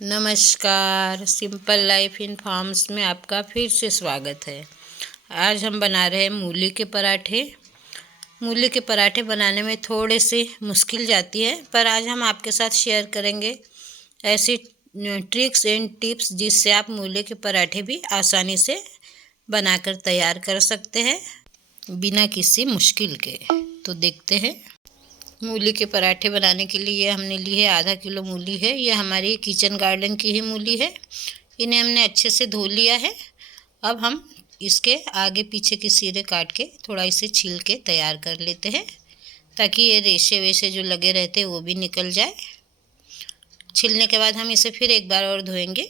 नमस्कार, simple life in farms में आपका फिर से स्वागत है। आज हम बना रहे हैं मूली के पराठे। मूली के पराठे बनाने में थोड़े से मुश्किल जाती है, पर आज हम आपके साथ शेयर करेंगे ऐसी ट्रिक्स एंड टिप्स जिससे आप मूली के पराठे भी आसानी से बनाकर तैयार कर सकते हैं बिना किसी मुश्किल के। तो देखते हैं। मूली के पराठे बनाने के लिए हमने ली है आधा किलो मूली है। ये हमारी किचन गार्डन की ही मूली है। इन्हें हमने अच्छे से धो लिया है। अब हम इसके आगे पीछे के सिरे काट के थोड़ा इसे छील के तैयार कर लेते हैं, ताकि ये रेशे वेशे जो लगे रहते हैं वो भी निकल जाए। छीलने के बाद हम इसे फिर एक बार और धोएंगे।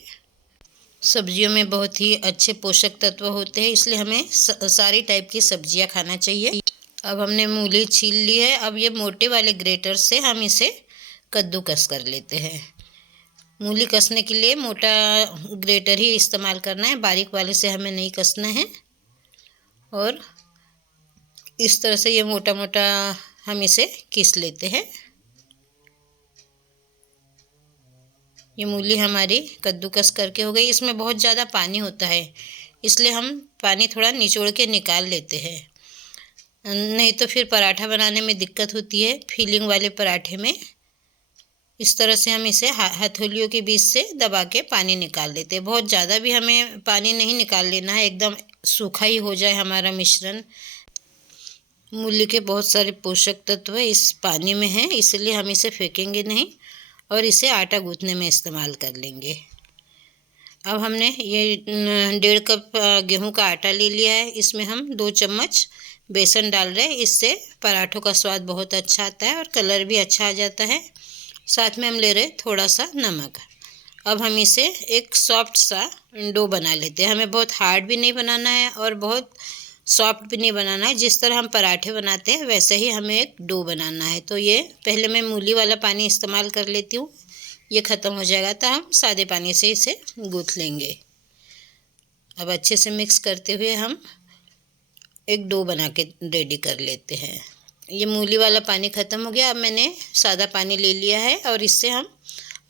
सब्जियों में बहुत ही अच्छे पोषक तत्व होते हैं, इसलिए हमें सारी टाइप की सब्जियां खाना चाहिए। अब हमने मूली छील ली है। अब ये मोटे वाले ग्रेटर से हम इसे कद्दूकस कर लेते हैं। मूली कसने के लिए मोटा ग्रेटर ही इस्तेमाल करना है, बारीक वाले से हमें नहीं कसना है। और इस तरह से ये मोटा मोटा हम इसे घिस लेते हैं। ये मूली हमारी कद्दूकस करके हो गई। इसमें बहुत ज़्यादा पानी होता है, इसलिए हम पानी थोड़ा निचोड़ के निकाल लेते हैं, नहीं तो फिर पराठा बनाने में दिक्कत होती है फीलिंग वाले पराठे में। इस तरह से हम इसे हथौलियों के बीच से दबा के पानी निकाल लेते हैं। बहुत ज़्यादा भी हमें पानी नहीं निकाल लेना है, एकदम सूखा ही हो जाए हमारा मिश्रण। मूली के बहुत सारे पोषक तत्व इस पानी में हैं, इसलिए हम इसे फेंकेंगे नहीं और इसे आटा गूँथने में इस्तेमाल कर लेंगे। अब हमने ये 1.5 कप गेहूं का आटा ले लिया है। इसमें हम 2 चम्मच बेसन डाल रहे हैं। इससे पराठों का स्वाद बहुत अच्छा आता है और कलर भी अच्छा आ जाता है। साथ में हम ले रहे हैं थोड़ा सा नमक। अब हम इसे एक सॉफ्ट सा डो बना लेते हैं। हमें बहुत हार्ड भी नहीं बनाना है और बहुत सॉफ्ट भी नहीं बनाना है। जिस तरह हम पराठे बनाते हैं वैसे ही हमें एक डो बनाना है। तो ये पहले मैं मूली वाला पानी इस्तेमाल कर लेती हूँ। ये ख़त्म हो जाएगा तो हम सादे पानी से इसे गूँथ लेंगे। अब अच्छे से मिक्स करते हुए हम एक डो बना के रेडी कर लेते हैं। ये मूली वाला पानी ख़त्म हो गया। अब मैंने सादा पानी ले लिया है और इससे हम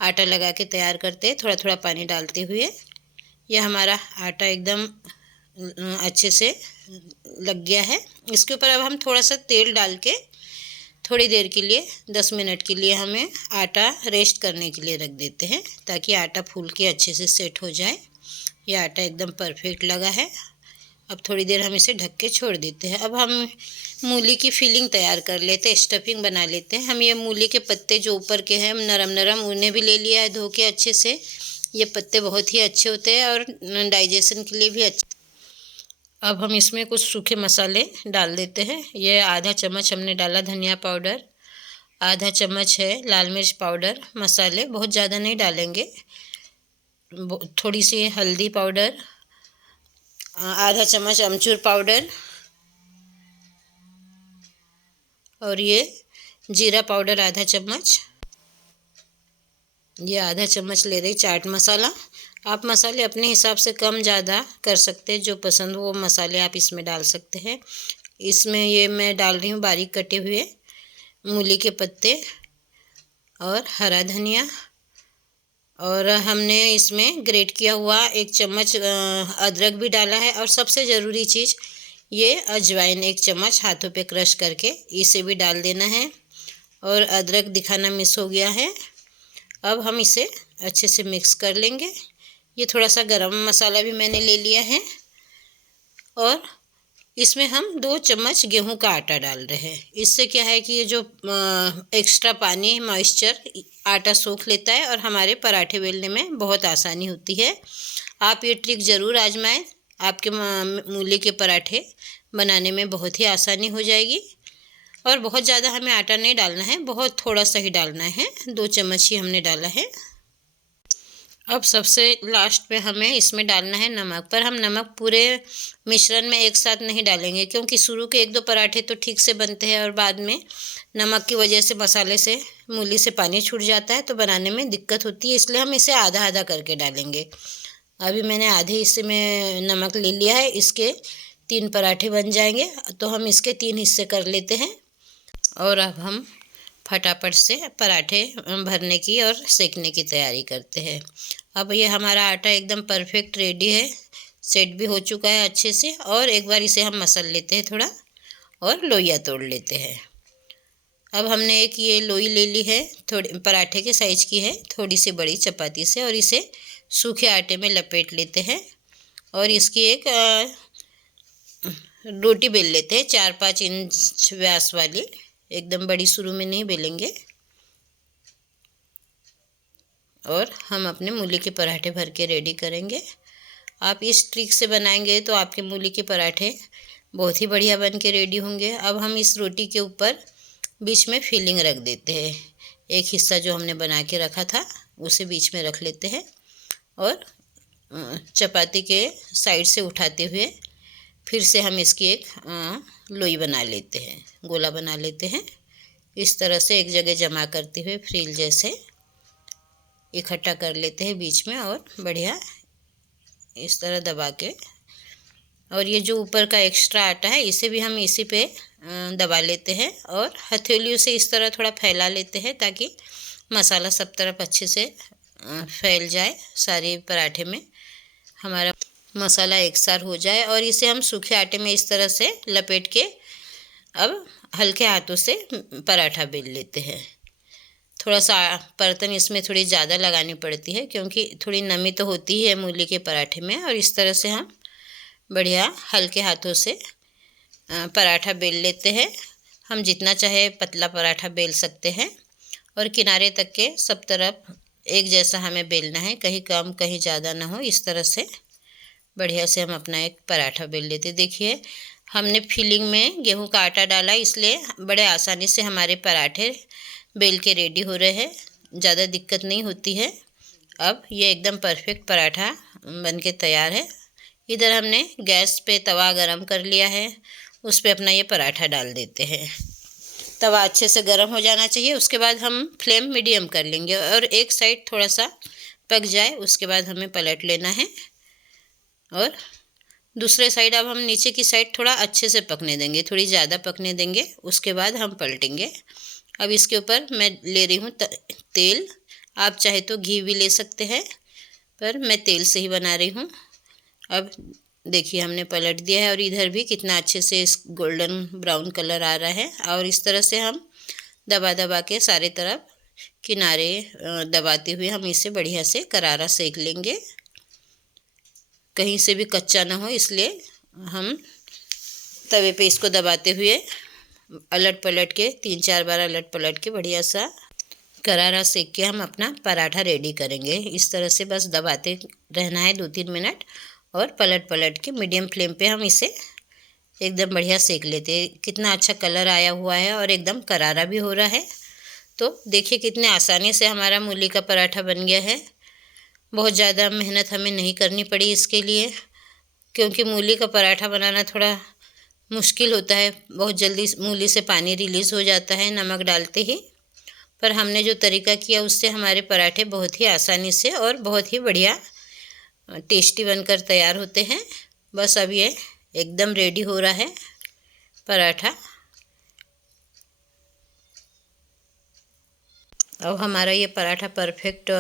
आटा लगा के तैयार करते हैं, थोड़ा थोड़ा पानी डालते हुए। यह हमारा आटा एकदम अच्छे से लग गया है। इसके ऊपर अब हम थोड़ा सा तेल डाल के थोड़ी देर के लिए 10 मिनट के लिए हमें आटा रेस्ट करने के लिए रख देते हैं, ताकि आटा फूल के अच्छे से सेट हो जाए। यह आटा एकदम परफेक्ट लगा है। अब थोड़ी देर हम इसे ढक के छोड़ देते हैं। अब हम मूली की फिलिंग तैयार कर लेते हैं, स्टफिंग बना लेते हैं। हम ये मूली के पत्ते जो ऊपर के हैं नरम नरम, उन्हें भी ले लिया है धो के अच्छे से। ये पत्ते बहुत ही अच्छे होते हैं और डाइजेशन के लिए भी अच्छे। अब हम इसमें कुछ सूखे मसाले डाल देते हैं। ये आधा चम्मच हमने डाला धनिया पाउडर, आधा चम्मच है लाल मिर्च पाउडर। मसाले बहुत ज़्यादा नहीं डालेंगे। थोड़ी सी हल्दी पाउडर, आधा चम्मच अमचूर पाउडर, और ये जीरा पाउडर आधा चम्मच। ये आधा चम्मच ले रही चाट मसाला। आप मसाले अपने हिसाब से कम ज़्यादा कर सकते हैं, जो पसंद हो वो मसाले आप इसमें डाल सकते हैं। इसमें ये मैं डाल रही हूँ बारीक कटे हुए मूली के पत्ते और हरा धनिया, और हमने इसमें ग्रेट किया हुआ 1 चम्मच अदरक भी डाला है। और सबसे ज़रूरी चीज़ ये अजवाइन 1 चम्मच हाथों पे क्रश करके इसे भी डाल देना है। और अदरक दिखाना मिस हो गया है। अब हम इसे अच्छे से मिक्स कर लेंगे। ये थोड़ा सा गरम मसाला भी मैंने ले लिया है। और इसमें हम 2 चम्मच गेहूं का आटा डाल रहे हैं। इससे क्या है कि ये जो एक्स्ट्रा पानी मॉइस्चर आटा सोख लेता है और हमारे पराठे बेलने में बहुत आसानी होती है। आप ये ट्रिक ज़रूर आजमाएं, आपके मूली के पराठे बनाने में बहुत ही आसानी हो जाएगी। और बहुत ज़्यादा हमें आटा नहीं डालना है, बहुत थोड़ा सा ही डालना है। 2 चम्मच ही हमने डाला है। अब सबसे लास्ट में हमें इसमें डालना है नमक, पर हम नमक पूरे मिश्रण में एक साथ नहीं डालेंगे, क्योंकि शुरू के 1-2 पराठे तो ठीक से बनते हैं और बाद में नमक की वजह से मसाले से मूली से पानी छूट जाता है, तो बनाने में दिक्कत होती है। इसलिए हम इसे आधा आधा करके डालेंगे। अभी मैंने आधे हिस्से में नमक ले लिया है। इसके 3 पराठे बन जाएंगे, तो हम इसके 3 हिस्से कर लेते हैं। और अब हम फटाफट से पराठे भरने की और सेकने की तैयारी करते हैं। अब ये हमारा आटा एकदम परफेक्ट रेडी है, सेट भी हो चुका है अच्छे से। और एक बार इसे हम मसल लेते हैं थोड़ा और लोइयाँ तोड़ लेते हैं। अब हमने एक ये लोई ले ली है, थोड़ी पराठे के साइज़ की है, थोड़ी सी बड़ी चपाती से, और इसे सूखे आटे में लपेट लेते हैं और इसकी एक रोटी बेल लेते हैं 4-5 इंच व्यास वाली। एकदम बड़ी शुरू में नहीं बेलेंगे। और हम अपने मूली के पराठे भर के रेडी करेंगे। आप इस ट्रिक से बनाएंगे तो आपके मूली के पराठे बहुत ही बढ़िया बन के रेडी होंगे। अब हम इस रोटी के ऊपर बीच में फिलिंग रख देते हैं। एक हिस्सा जो हमने बना के रखा था उसे बीच में रख लेते हैं और चपाती के साइड से उठाते हुए फिर से हम इसकी एक लोई बना लेते हैं, गोला बना लेते हैं। इस तरह से एक जगह जमा करते हुए फ्रील जैसे इकट्ठा कर लेते हैं बीच में और बढ़िया इस तरह दबा के। और ये जो ऊपर का एक्स्ट्रा आटा है इसे भी हम इसी पे दबा लेते हैं और हथेलियों से इस तरह थोड़ा फैला लेते हैं ताकि मसाला सब तरफ अच्छे से फैल जाए, सारे पराठे में हमारा मसाला एकसार हो जाए। और इसे हम सूखे आटे में इस तरह से लपेट के अब हल्के हाथों से पराठा बेल लेते हैं। थोड़ा सा बर्तन इसमें थोड़ी ज़्यादा लगानी पड़ती है क्योंकि थोड़ी नमी तो होती ही है मूली के पराठे में। और इस तरह से हम बढ़िया हल्के हाथों से पराठा बेल लेते हैं। हम जितना चाहे पतला पराठा बेल सकते हैं और किनारे तक के सब तरफ एक जैसा हमें बेलना है, कहीं कम कहीं ज़्यादा ना हो। इस तरह से बढ़िया से हम अपना एक पराठा बेल लेते। देखिए हमने फिलिंग में गेहूं का आटा डाला, इसलिए बड़े आसानी से हमारे पराठे बेल के रेडी हो रहे हैं, ज़्यादा दिक्कत नहीं होती है। अब ये एकदम परफेक्ट पराठा बन के तैयार है। इधर हमने गैस पे तवा गरम कर लिया है, उस पर अपना ये पराठा डाल देते हैं। तवा अच्छे से गर्म हो जाना चाहिए, उसके बाद हम फ्लेम मीडियम कर लेंगे और एक साइड थोड़ा सा पक जाए उसके बाद हमें पलट लेना है। और दूसरे साइड अब हम नीचे की साइड थोड़ा अच्छे से पकने देंगे, थोड़ी ज़्यादा पकने देंगे, उसके बाद हम पलटेंगे। अब इसके ऊपर मैं ले रही हूँ तेल। आप चाहे तो घी भी ले सकते हैं पर मैं तेल से ही बना रही हूँ। अब देखिए हमने पलट दिया है और इधर भी कितना अच्छे से इस गोल्डन ब्राउन कलर आ रहा है। और इस तरह से हम दबा दबा के सारे तरफ किनारे दबाते हुए हम इसे बढ़िया से करारा सेक लेंगे, कहीं से भी कच्चा ना हो, इसलिए हम तवे पे इसको दबाते हुए अलट पलट के 3-4 बार अलट पलट के बढ़िया सा करारा सेक के हम अपना पराठा रेडी करेंगे। इस तरह से बस दबाते रहना है 2-3 मिनट और पलट पलट के मीडियम फ्लेम पे हम इसे एकदम बढ़िया सेक लेते हैं। कितना अच्छा कलर आया हुआ है और एकदम करारा भी हो रहा है। तो देखिए कितने आसानी से हमारा मूली का पराठा बन गया है। बहुत ज़्यादा मेहनत हमें नहीं करनी पड़ी इसके लिए, क्योंकि मूली का पराठा बनाना थोड़ा मुश्किल होता है। बहुत जल्दी मूली से पानी रिलीज़ हो जाता है नमक डालते ही। पर हमने जो तरीका किया उससे हमारे पराठे बहुत ही आसानी से और बहुत ही बढ़िया टेस्टी बनकर तैयार होते हैं। बस अब ये एकदम रेडी हो रहा है पराठा। अब हमारा ये पराठा परफेक्ट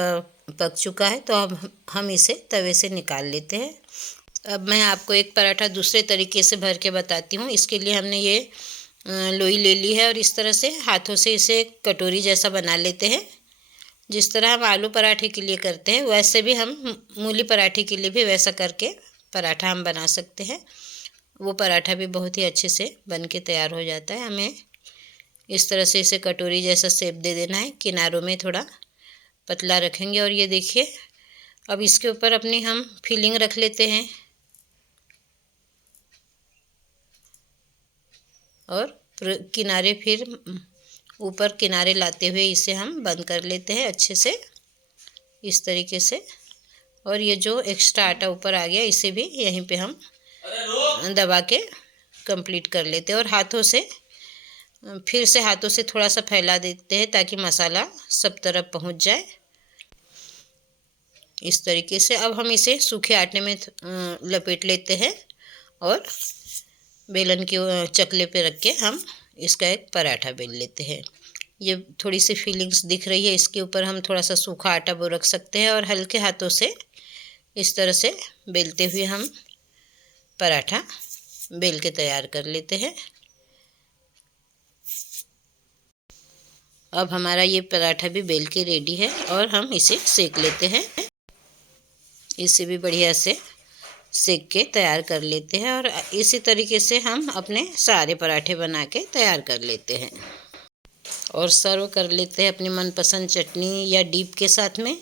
पक चुका है, तो अब हम इसे तवे से निकाल लेते हैं। अब मैं आपको एक पराठा दूसरे तरीके से भर के बताती हूँ। इसके लिए हमने ये लोई ले ली है और इस तरह से हाथों से इसे कटोरी जैसा बना लेते हैं। जिस तरह हम आलू पराठे के लिए करते हैं वैसे भी हम मूली पराठे के लिए भी वैसा करके पराठा हम बना सकते हैं। वो पराठा भी बहुत ही अच्छे से बन के तैयार हो जाता है। हमें इस तरह से इसे कटोरी जैसा शेप दे देना है, किनारों में थोड़ा पतला रखेंगे। और ये देखिए अब इसके ऊपर अपनी हम फिलिंग रख लेते हैं और किनारे फिर ऊपर किनारे लाते हुए इसे हम बंद कर लेते हैं अच्छे से इस तरीके से। और ये जो एक्स्ट्रा आटा ऊपर आ गया इसे भी यहीं पे हम दबा के कंप्लीट कर लेते हैं और हाथों से फिर से हाथों से थोड़ा सा फैला देते हैं ताकि मसाला सब तरफ पहुंच जाए इस तरीके से। अब हम इसे सूखे आटे में लपेट लेते हैं और बेलन के चकले पे रख के हम इसका एक पराठा बेल लेते हैं। ये थोड़ी सी फीलिंग्स दिख रही है, इसके ऊपर हम थोड़ा सा सूखा आटा वो रख सकते हैं और हल्के हाथों से इस तरह से बेलते हुए हम पराठा बेल के तैयार कर लेते हैं। अब हमारा ये पराठा भी बेल के रेडी है और हम इसे सेक लेते हैं। इसे भी बढ़िया से सेक के तैयार कर लेते हैं और इसी तरीके से हम अपने सारे पराठे बना के तैयार कर लेते हैं और सर्व कर लेते हैं अपनी मनपसंद चटनी या डीप के साथ में।